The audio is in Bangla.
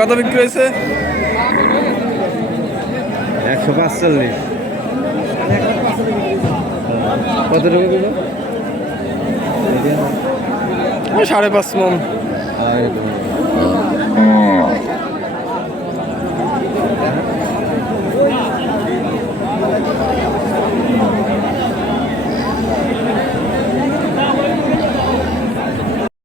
কত বিক্রি হয়েছে? একশো পাঁচচল্লিশ। কত টাকা সাড়ে পাঁচ মন।